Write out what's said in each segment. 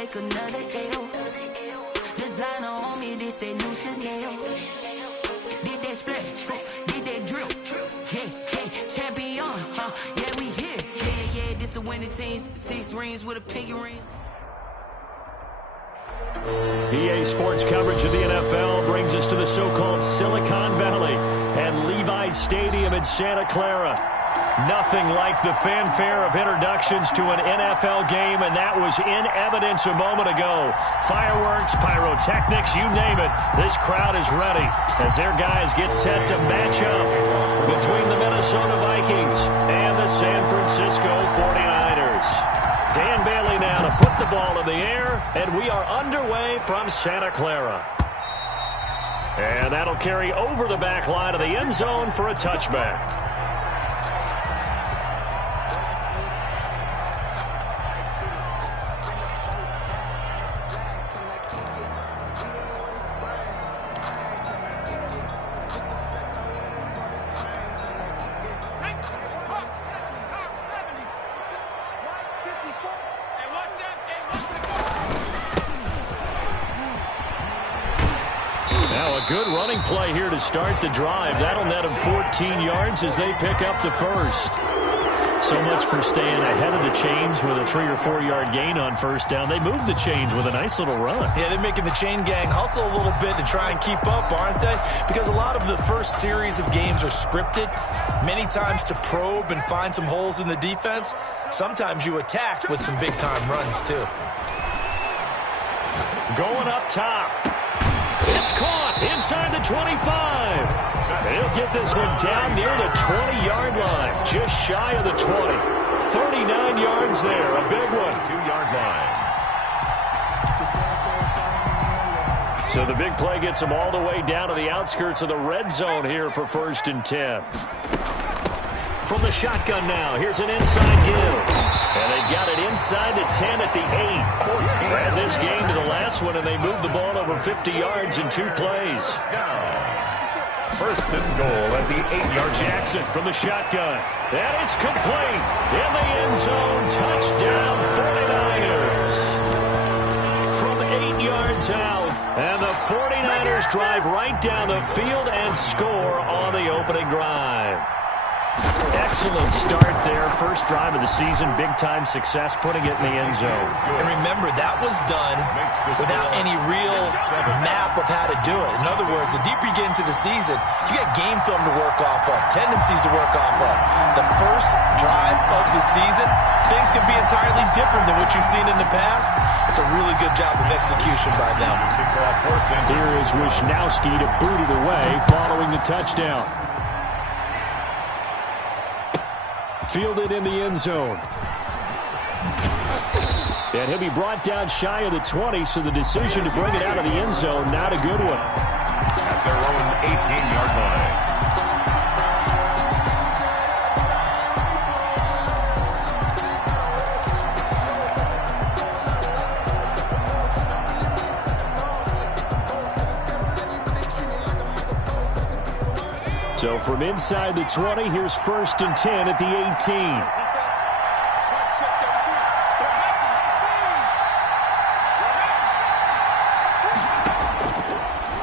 take another L. Designer on me, this that new Chanel. Did that splash, did that drip. Yeah, champion, yeah, we here. Yeah, this the winning teams. 6 rings with a pinky ring. EA Sports coverage of the NFL brings us to the so-called Silicon Valley and Levi's Stadium in Santa Clara. Nothing like the fanfare of introductions to an NFL game, and that was in evidence a moment ago. Fireworks, pyrotechnics, you name it. This crowd is ready as their guys get set to match up between the Minnesota Vikings and the San Francisco 49ers. Dan Bailey now to put the ball in the air, and we are underway from Santa Clara. And that'll carry over the back line of the end zone for a touchback. Good running play here to start the drive. That'll net them 14 yards as they pick up the first. So much for staying ahead of the chains with a 3 or 4 yard gain on first down. They moved the chains with a nice little run. Yeah, they're making the chain gang hustle a little bit to try and keep up, aren't they? Because a lot of the first series of games are scripted, many times to probe and find some holes in the defense. Sometimes you attack with some big-time runs, too. Going up top. It's caught inside the 25. He'll get this one down near the 20-yard line, just shy of the 20. 39 yards there, a big one. 2-yard line. So the big play gets them all the way down to the outskirts of the red zone here for 1st and 10. From the shotgun now, here's an inside give. And they've got it inside the 10 at the 8. Ran this game to the last one, and they moved the ball over 50 yards in 2 plays. 1st and goal at the 8-yard. Jackson from the shotgun. And it's complete. In the end zone, touchdown 49ers. From 8 yards out. And the 49ers drive right down the field and score on the opening drive. Excellent start there. First drive of the season. Big-time success putting it in the end zone. And remember, that was done without any real map of how to do it. In other words, the deeper you get into the season, you get game film to work off of, tendencies to work off of. The first drive of the season, things can be entirely different than what you've seen in the past. It's a really good job of execution by them. Here is Wisnowski to boot it away following the touchdown. Fielded in the end zone. And he'll be brought down shy of the 20, so the decision to bring it out of the end zone, not a good one. At their own 18-yard line. So from inside the 20, here's 1st and 10 at the 18.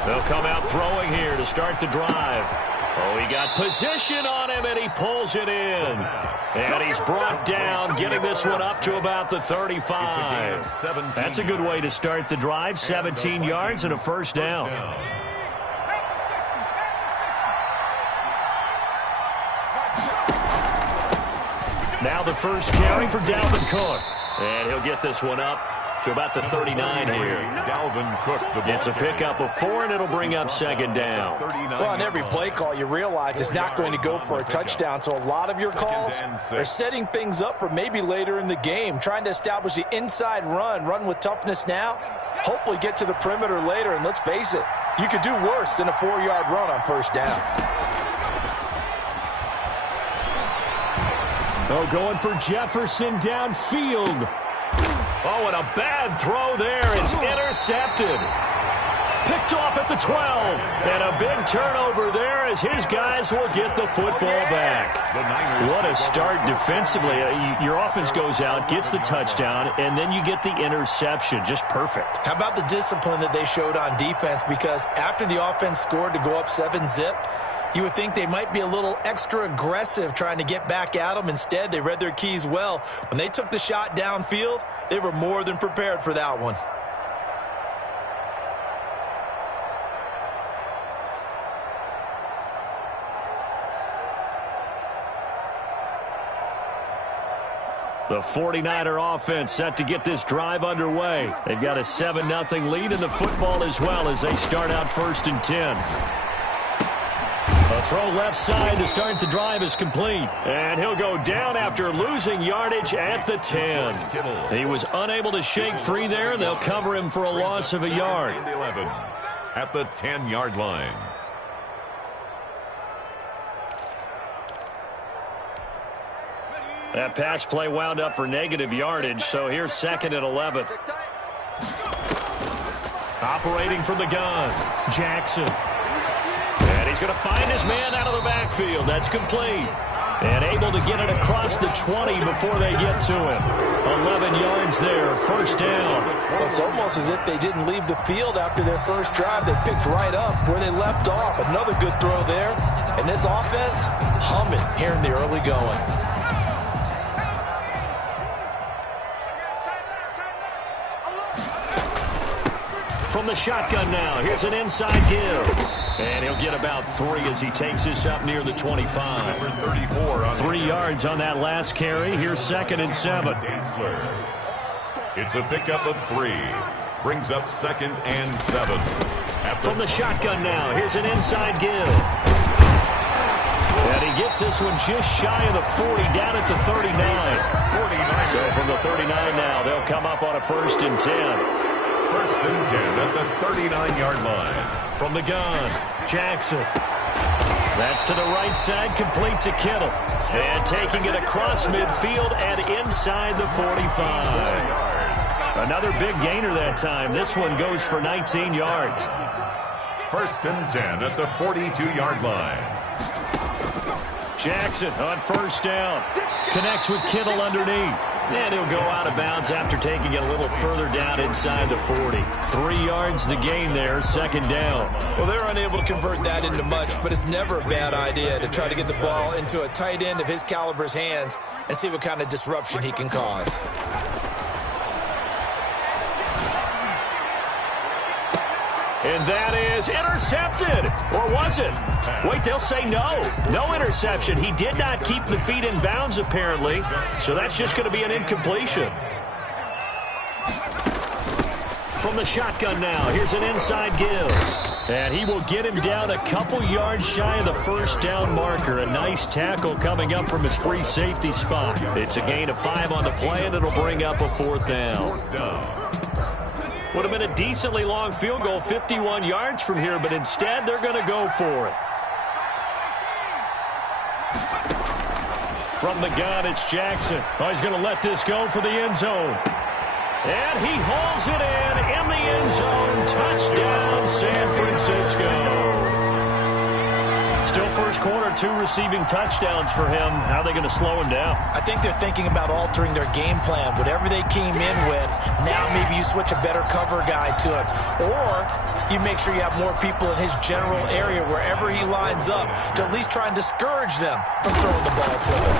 They'll come out throwing here to start the drive. Oh, he got position on him, and he pulls it in. And he's brought down, getting this one up to about the 35. That's a good way to start the drive. 17 yards and a first down. Now the first carry for Dalvin Cook. And he'll get this one up to about the 39 here. Dalvin Cook. It's a pickup of 4, and it'll bring up 2nd down. Well, on every play call, you realize it's not going to go for a touchdown. So a lot of your calls are setting things up for maybe later in the game, trying to establish the inside run with toughness now, hopefully get to the perimeter later. And let's face it, you could do worse than a 4-yard run on first down. Oh, going for Jefferson downfield. Oh, and a bad throw there. It's intercepted. Picked off at the 12. And a big turnover there as his guys will get the football back. What a start defensively. Your offense goes out, gets the touchdown, and then you get the interception. Just perfect. How about the discipline that they showed on defense? Because after the offense scored to go up 7-zip, you would think they might be a little extra aggressive trying to get back at them. Instead, they read their keys well. When they took the shot downfield, they were more than prepared for that one. The 49er offense set to get this drive underway. They've got a 7-0 lead in the football as well as they start out 1st and 10. A throw left side to start the drive is complete. And he'll go down after losing yardage at the 10. He was unable to shake free there. They'll cover him for a loss of a yard. At the 10-yard line. That pass play wound up for negative yardage, so here's 2nd and 11. Operating from the gun, Jackson. And he's going to find his man out of the backfield. That's complete. And able to get it across the 20 before they get to him. 11 yards there, 1st down. Well, it's almost as if they didn't leave the field after their first drive. They picked right up where they left off. Another good throw there. And this offense, humming here in the early going. From the shotgun now, here's an inside give. And he'll get about 3 as he takes this up near the 25. 34 3 yards on that last carry. Here's 2nd and 7. It's a pickup of 3. Brings up 2nd and 7. From the shotgun now, here's an inside give. And he gets this one just shy of the 40, down at the 39. So from the 39 now, they'll come up on a 1st and 10. 1st and 10 at the 39-yard line. From the gun, Jackson. That's to the right side, complete to Kittle. And taking it across midfield and inside the 45. Another big gainer that time. This one goes for 19 yards. 1st and 10 at the 42-yard line. Jackson on 1st down. Connects with Kittle underneath. And he'll go out of bounds after taking it a little further down inside the 40. 3 yards the gain there, 2nd down. Well, they're unable to convert that into much, but it's never a bad idea to try to get the ball into a tight end of his caliber's hands and see what kind of disruption he can cause. And that is intercepted. Or was it? Wait, they'll say no. No interception. He did not keep the feet in bounds, apparently. So that's just going to be an incompletion. From the shotgun now, here's an inside give. And he will get him down a couple yards shy of the 1st down marker. A nice tackle coming up from his free safety spot. It's a gain of 5 on the play, and it'll bring up a 4th down. Would have been a decently long field goal, 51 yards from here, but instead they're going to go for it. From the gun, it's Jackson. Oh, he's going to let this go for the end zone. And he hauls it in the end zone. Touchdown, San Francisco. Still first quarter, 2 receiving touchdowns for him. How are they going to slow him down? I think they're thinking about altering their game plan. Whatever they came in with, now maybe you switch a better cover guy to him. Or you make sure you have more people in his general area wherever he lines up to at least try and discourage them from throwing the ball to him.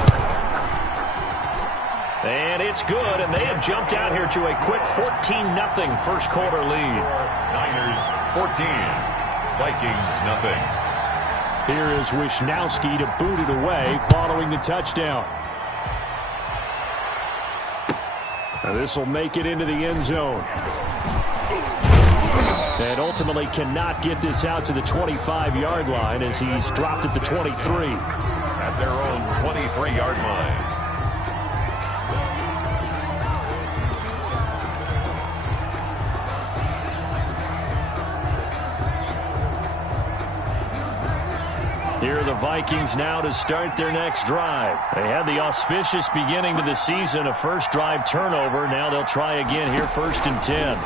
And it's good, and they have jumped out here to a quick 14-0 first quarter lead. Niners 14, Vikings nothing. Here is Wisnowski to boot it away following the touchdown. This will make it into the end zone. And ultimately cannot get this out to the 25-yard line as he's dropped at the 23. At their own 23-yard line. Here are the Vikings now to start their next drive. They had the auspicious beginning to the season, a first drive turnover. Now they'll try again here, 1st and 10.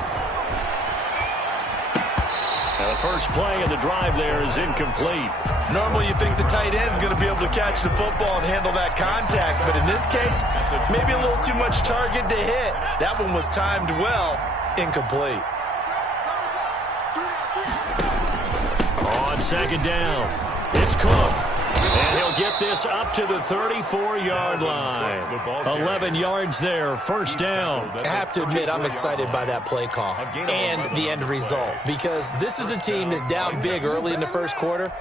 Now the first play of the drive there is incomplete. Normally you think the tight end's going to be able to catch the football and handle that contact, but in this case, maybe a little too much target to hit. That one was timed well, incomplete. On second down, it's Cook. And he'll get this up to the 34-yard line. 11 yards there, first down. I have to admit, I'm excited by that play call and the end result, because this is a team that's down big early in the first quarter,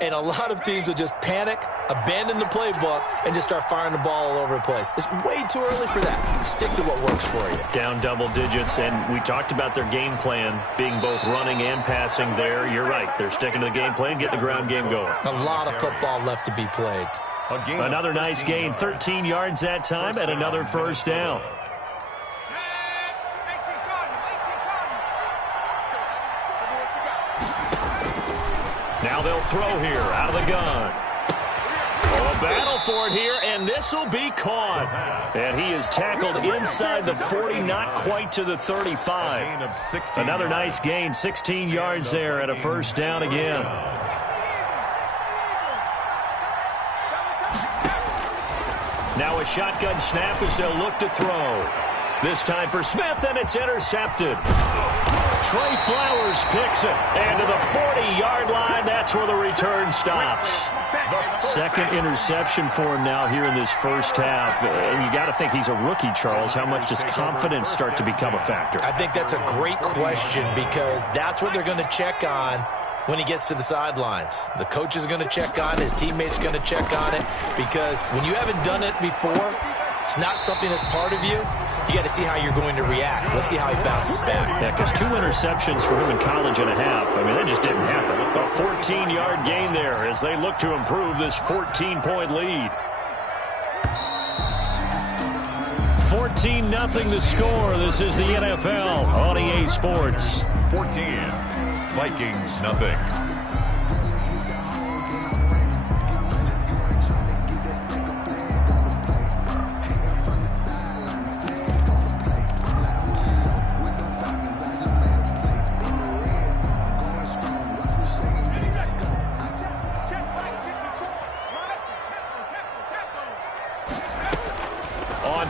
and a lot of teams will just panic, abandon the playbook, and just start firing the ball all over the place. It's way too early for that. Stick to what works for you. Down double digits, and we talked about their game plan being both running and passing there. You're right. They're sticking to the game plan, getting the ground game going. A lot of football left to be played. Another nice gain, 13 yards that time, and another first down. Now they'll throw here out of the gun. Oh, a battle for it here, and this will be caught. And he is tackled inside the 40, not quite to the 35. Another nice gain, 16 yards there, and a first down again. Now a shotgun snap as they'll look to throw. This time for Smith, and it's intercepted. Trey Flowers picks it, and to the 40-yard line, that's where the return stops. Second interception for him now here in this first half. And you got to think he's a rookie, Charles. How much does confidence start to become a factor? I think that's a great question, because that's what they're going to check on when he gets to the sidelines. The coach is going to check on it. His teammates are going to check on it, because when you haven't done it before, it's not something that's part of you. You got to see how you're going to react. Let's see how he bounces back. Yeah, because 2 interceptions for him in college and a half. I mean, that just didn't happen. A 14-yard gain there as they look to improve this 14-point lead. 14-0 the score. This is the NFL on EA Sports. 14, Vikings nothing.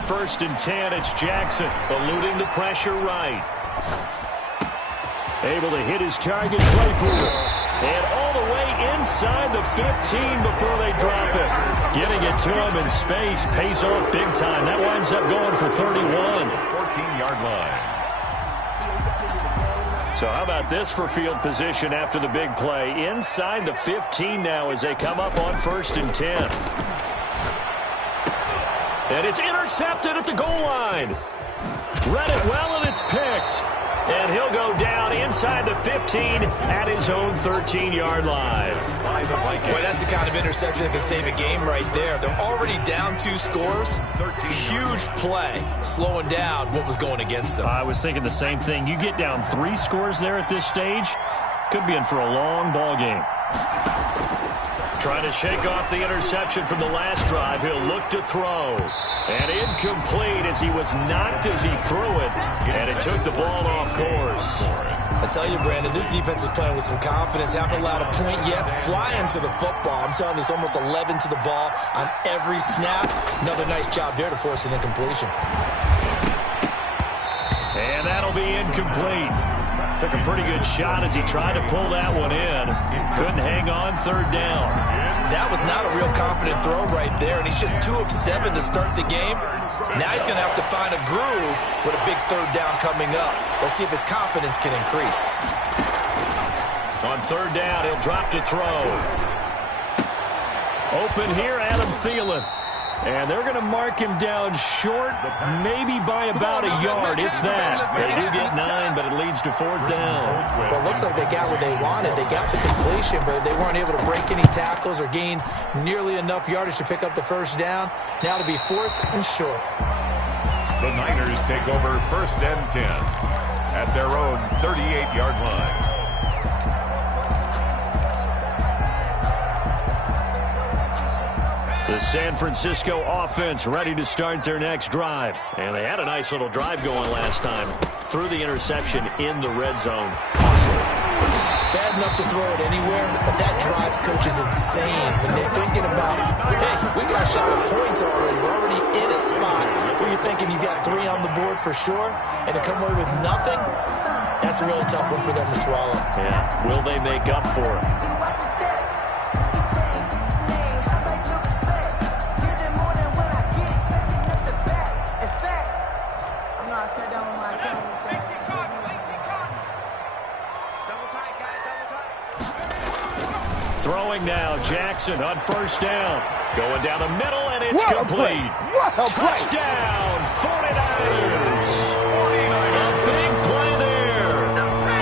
First and 10, it's Jackson, eluding the pressure right. Able to hit his target, Claypool. And all the way inside the 15 before they drop it. Getting it to him in space, pays off big time. That winds up going for 31. 14-yard line. So how about this for field position after the big play? Inside the 15 now as they come up on first and 10. And it's intercepted at the goal line. Read it well, and it's picked. And he'll go down inside the 15 at his own 13-yard line. Boy, that's the kind of interception that can save a game right there. They're already down 2 scores. Huge play, slowing down what was going against them. I was thinking the same thing. You get down 3 scores there at this stage, could be in for a long ball game. Trying to shake off the interception from the last drive. He'll look to throw. And incomplete as he was knocked as he threw it. And it took the ball off course. I tell you, Brandon, this defense is playing with some confidence. Haven't allowed a point yet. Flying to the football. I'm telling you, it's almost 11 to the ball on every snap. Another nice job there to force an incompletion. And that'll be incomplete. Took a pretty good shot as he tried to pull that one in. Couldn't hang on, third down. That was not a real confident throw right there, and he's just 2 of 7 to start the game. Now he's going to have to find a groove with a big third down coming up. Let's see if his confidence can increase. On third down, he'll drop to throw. Open here, Adam Thielen. And they're going to mark him down short, maybe by about a yard, if that. They do get 9, but it leads to fourth down. Well, it looks like they got what they wanted. They got the completion, but they weren't able to break any tackles or gain nearly enough yardage to pick up the first down. Now to be 4th and short. The Niners take over first and 10 at their own 38-yard line. The San Francisco offense ready to start their next drive. And they had a nice little drive going last time. Threw the interception in the red zone. bad enough to throw it anywhere, but that drives coaches insane when they're thinking about, hey, we got a shot at points already. We're already in a spot where you're thinking you got 3 on the board for sure, and to come away with nothing, that's a really tough one for them to swallow. Yeah, will they make up for it? Throwing now, Jackson on first down. Going down the middle, and it's complete. Touchdown, 49ers. A big play there.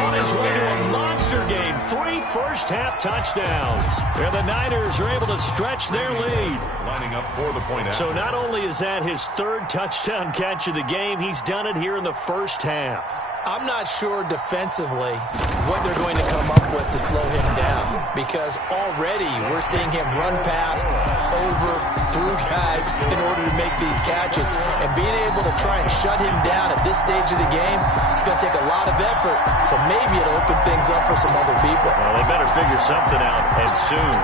On his way to a monster game. 3 first-half touchdowns. And the Niners are able to stretch their lead. Lining up for the point. So not only is that his 3rd touchdown catch of the game, he's done it here in the first half. I'm not sure defensively what they're going to come up with to slow him down, because already we're seeing him run past, over, through guys in order to make these catches. And being able to try and shut him down at this stage of the game, it's going to take a lot of effort. So maybe it'll open things up for some other people. Well, they better figure something out, and soon.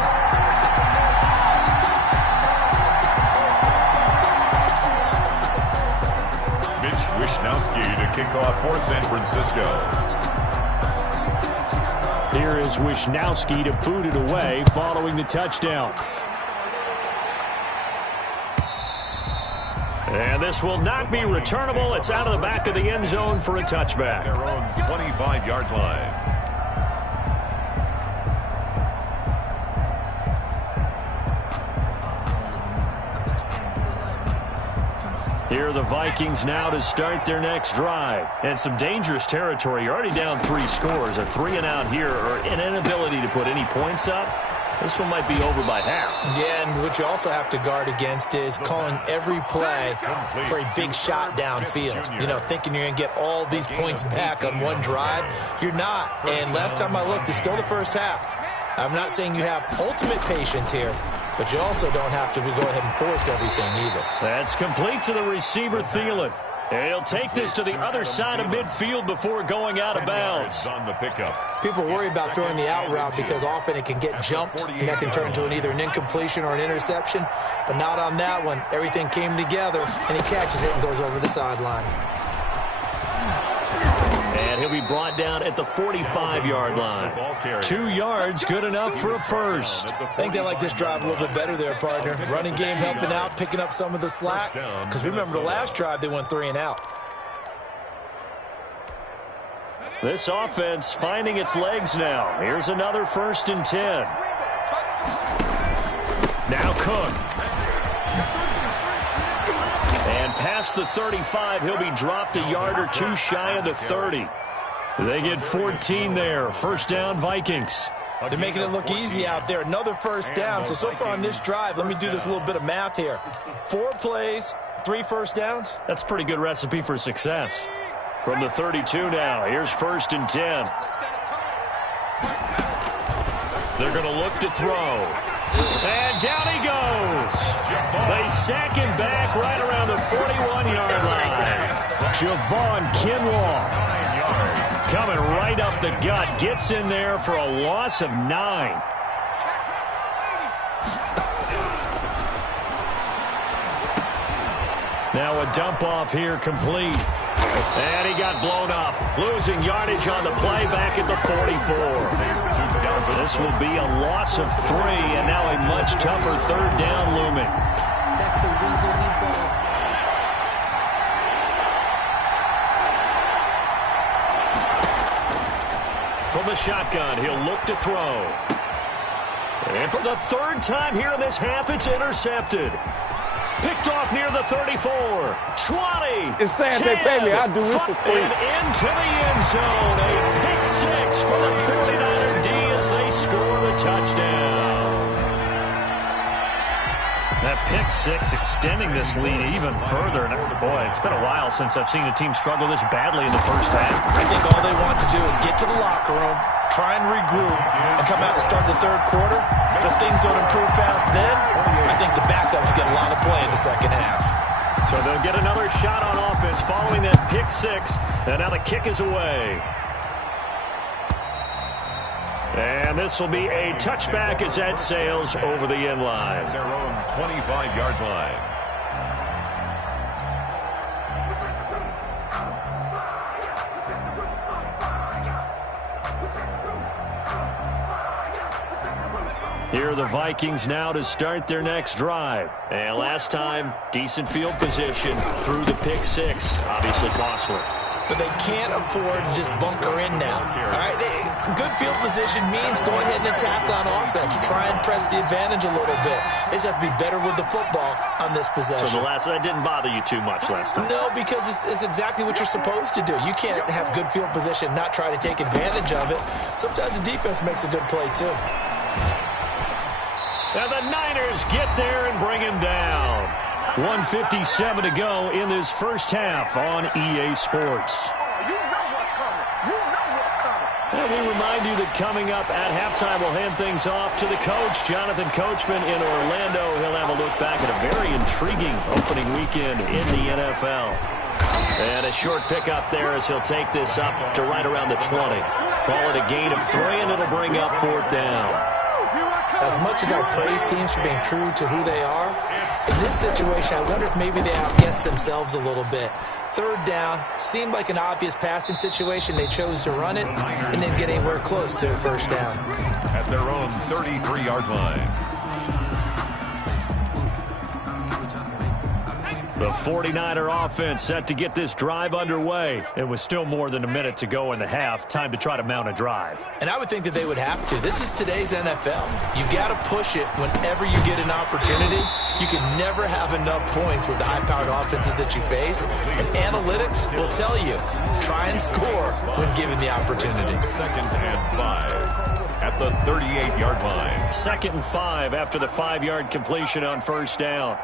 Wishnowski to kick off for San Francisco. Here is Wishnowski to boot it away following the touchdown. And this will not be returnable. It's out of the back of the end zone for a touchback. Their own 25-yard line. Here are the Vikings now to start their next drive. And some dangerous territory. You're already down 3 scores. A 3-and-out here, or an inability to put any points up. This one might be over by half. Yeah, and what you also have to guard against is calling every play for a big shot downfield. You know, thinking you're going to get all these points back on one drive. You're not. And last time I looked, it's still the first half. I'm not saying you have ultimate patience here, but you also don't have to go ahead and force everything either. That's complete to the receiver, Thielen. And he'll take this to the other side of midfield before going out of bounds. On the pickup. People worry about throwing the out route because often it can get jumped, and that can turn into either an incompletion or an interception. But not on that one. Everything came together, and he catches it and goes over the sideline. And he'll be brought down at the 45-yard line. 2 yards, good enough for a first. I think they like this drive a little bit better there, partner. Running game helping out, picking up some of the slack. Because remember, the last drive, they went 3-and-out. This offense finding its legs now. Here's another 1st and 10. Now Cook. And past the 35, he'll be dropped a yard or 2 shy of the 30. They get 14 there. First down, Vikings. They're making it look easy out there. Another first down. So far on this drive, let me do this little bit of math here. 4 plays, 3 first downs. That's a pretty good recipe for success. From the 32 now, here's 1st and 10. They're going to look to throw. And down he goes. They sack him back right around the 41-yard line. Javon Kinlaw coming right up the gut. Gets in there for a loss of 9. Now a dump off here complete. And he got blown up. Losing yardage on the play back at the 44. This will be a loss of 3, and now a much tougher 3rd down looming. That's the reason we ball. From the shotgun, he'll look to throw. And for the 3rd time here in this half, it's intercepted. Picked off near the 34, 20, It's saying 10, they pay me, I'll do this for free. And into the end zone. A pick 6 for the 49er D as they score the touchdown. That pick 6 extending this lead even further. And boy, it's been a while since I've seen a team struggle this badly in the first half. I think all they want to do is get to the locker room, try and regroup, and come out to start the 3rd quarter. But if things don't improve fast then, I think the backups get a lot of play in the second half. So they'll get another shot on offense following that pick 6. And now the kick is away. And this will be a touchback as that sails over the end line. Their own 25-yard line. Here are the Vikings now to start their next drive. And last time, decent field position through the pick six. Obviously costly. But they can't afford to just bunker in now. All right, good field position means go ahead and attack on offense. Try and press the advantage a little bit. They just have to be better with the football on this possession. So that didn't bother you too much last time? No, because it's exactly what you're supposed to do. You can't have good field position, not try to take advantage of it. Sometimes the defense makes a good play, too. And the Niners get there and bring him down. 1:57 to go in this first half on EA Sports. And we remind you that coming up at halftime, we'll hand things off to the coach, Jonathan Coachman in Orlando. He'll have a look back at a very intriguing opening weekend in the NFL. And a short pickup there as he'll take this up to right around the 20. Call it a gain of 3, and it'll bring up 4th down. As much as I praise teams for being true to who they are, in this situation, I wonder if maybe they outguessed themselves a little bit. 3rd down seemed like an obvious passing situation. They chose to run it and didn't get anywhere close to a 1st down. At their own 33-yard line. The 49er offense set to get this drive underway. It was still more than a minute to go in the half. Time to try to mount a drive. And I would think that they would have to. This is today's NFL. You've got to push it whenever you get an opportunity. You can never have enough points with the high-powered offenses that you face. And analytics will tell you, try and score when given the opportunity. 2nd and 5 at the 38-yard line. 2nd and 5 after the 5-yard completion on 1st down.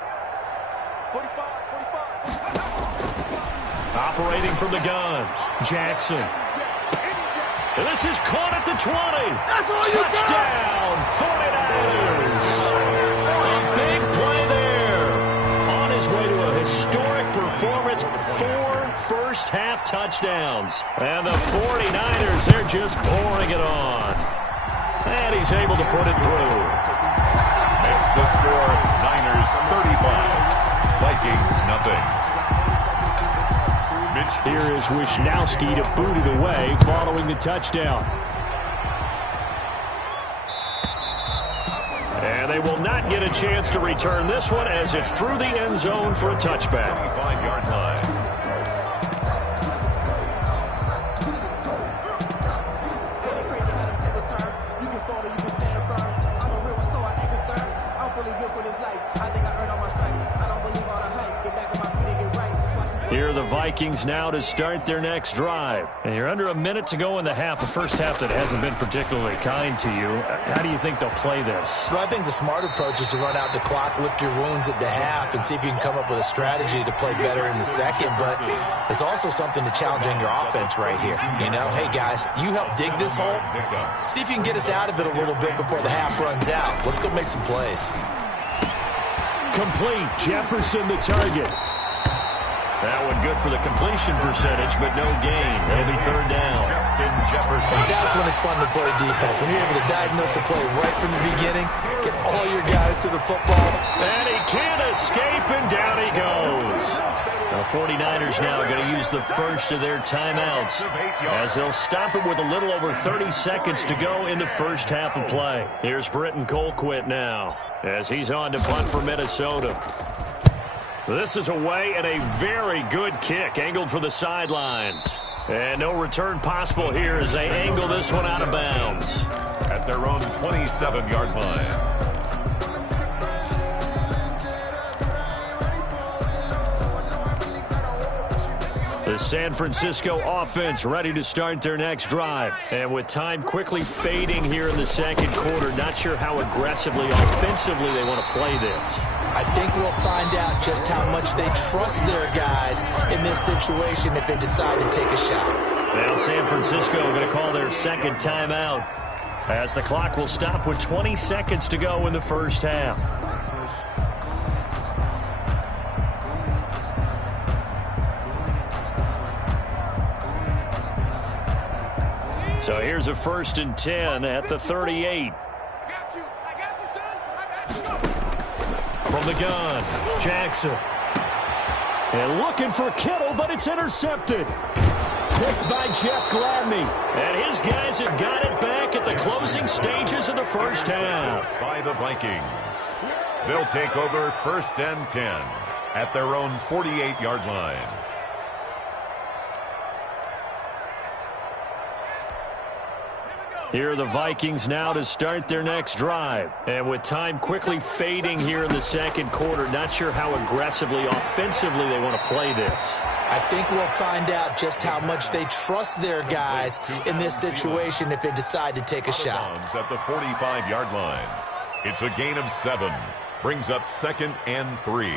Operating from the gun, Jackson. And this is caught at the 20. That's all you got. Touchdown, 49ers. A big play there. On his way to a historic performance, 4 first-half touchdowns. And the 49ers, they're just pouring it on. And he's able to put it through. Makes the score Niners 35, Vikings nothing. Here is Wisnowski to boot it away following the touchdown. And they will not get a chance to return this one as it's through the end zone for a touchback. 25-yard line. Here are the Vikings now to start their next drive. And you're under a minute to go in the half, a first half that hasn't been particularly kind to you. How do you think they'll play this? Well, I think the smart approach is to run out the clock, lick your wounds at the half, and see if you can come up with a strategy to play better in the second. But there's also something to challenging your offense right here. You know, hey, guys, you help dig this hole. See if you can get us out of it a little bit before the half runs out. Let's go make some plays. Complete. Jefferson the target. That one good for the completion percentage, but no gain. It'll be 3rd down. Justin Jefferson. That's when it's fun to play defense. When you're able to diagnose a play right from the beginning, get all your guys to the football. And he can't escape, and down he goes. The 49ers now are going to use the first of their timeouts as they'll stop it with a little over 30 seconds to go in the first half of play. Here's Britton Colquitt now as he's on to punt for Minnesota. This is away and a very good kick angled for the sidelines. And no return possible here as they angle this one out of bounds. At their own 27-yard line. The San Francisco offense ready to start their next drive. And with time quickly fading here in the second quarter, not sure how aggressively, offensively they want to play this. I think we'll find out just how much they trust their guys in this situation if they decide to take a shot. Now San Francisco going to call their second timeout as the clock will stop with 20 seconds to go in the first half. So here's a 1st and 10 at the 38. From the gun, Jackson. And looking for Kittle, but it's intercepted. Picked by Jeff Gladney. And his guys have got it back at the closing stages of the first half. By the Vikings. They'll take over 1st and 10 at their own 48-yard line. Here are the Vikings now to start their next drive. And with time quickly fading here in the second quarter, not sure how aggressively, offensively they want to play this. I think we'll find out just how much they trust their guys in this situation if they decide to take a shot. At the 45-yard line. It's a gain of 7. Brings up 2nd and 3.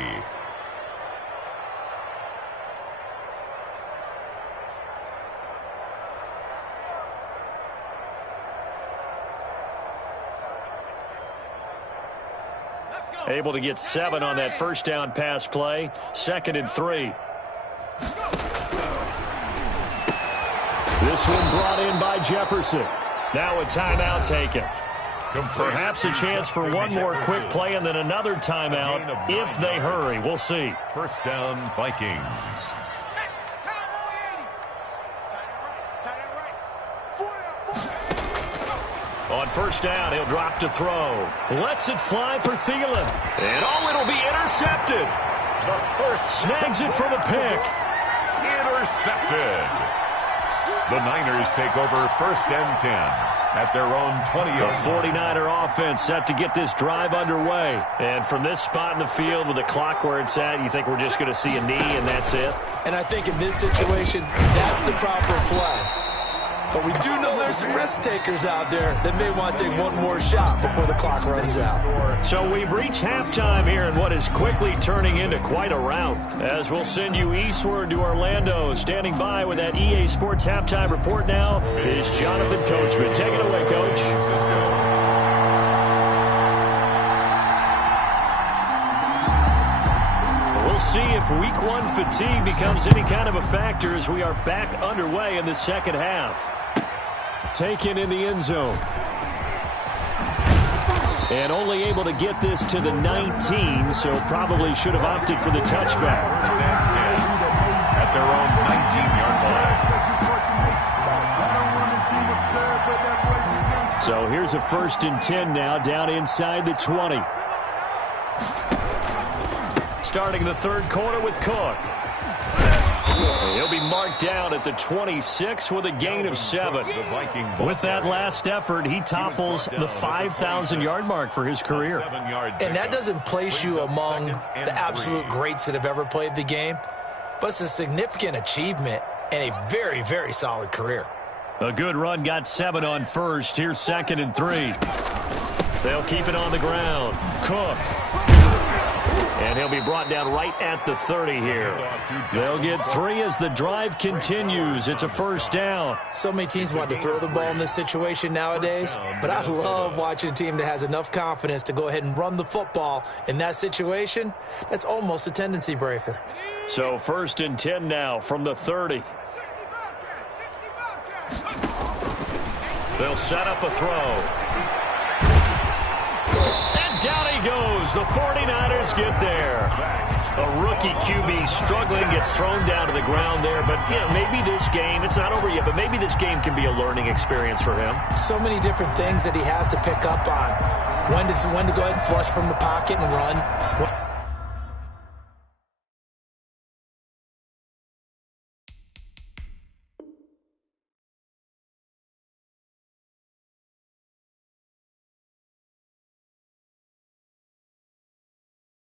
Able to get 7 on that first down pass play. 2nd and 3. This one brought in by Jefferson. Now a timeout taken. Perhaps a chance for one more quick play and then another timeout if they hurry. We'll see. 1st down, Vikings. On 1st down, he'll drop to throw. Lets it fly for Thielen. And it'll be intercepted. The first snags it for the pick. Intercepted. The Niners take over 1st and 10 at their own 20. The 49er offense set to get this drive underway. And from this spot in the field with the clock where it's at, you think we're just going to see a knee and that's it? And I think in this situation, that's the proper play. But we do know there's some risk takers out there that may want to take one more shot before the clock runs out. So we've reached halftime here in what is quickly turning into quite a rout. As we'll send you eastward to Orlando. Standing by with that EA Sports halftime report now is Jonathan Coachman. Take it away, Coach. We'll see if week 1 fatigue becomes any kind of a factor as we are back underway in the second half. Taken in the end zone. And only able to get this to the 19, so probably should have opted for the touchback. 1st and 10 at their own 19-yard line. So here's a 1st and 10 now down inside the 20. Starting the third quarter with Cook. He'll be marked down at the 26 with a gain of 7. With that last effort, he topples the 5,000-yard mark for his career. And that doesn't place you among the absolute greats that have ever played the game, but it's a significant achievement and a very, very solid career. A good run got 7 on 1st. Here's 2nd and 3. They'll keep it on the ground. Cook. And he'll be brought down right at the 30 here. They'll get 3 as the drive continues. It's a 1st down. So many teams want to throw the ball in this situation nowadays, but I love watching a team that has enough confidence to go ahead and run the football in that situation. That's almost a tendency breaker. So 1st and 10 now from the 30. They'll set up a throw. Down he goes. The 49ers get there. A rookie QB struggling, gets thrown down to the ground there. But, maybe this game, it's not over yet, but maybe this game can be a learning experience for him. So many different things that he has to pick up on. When to go ahead and flush from the pocket and run.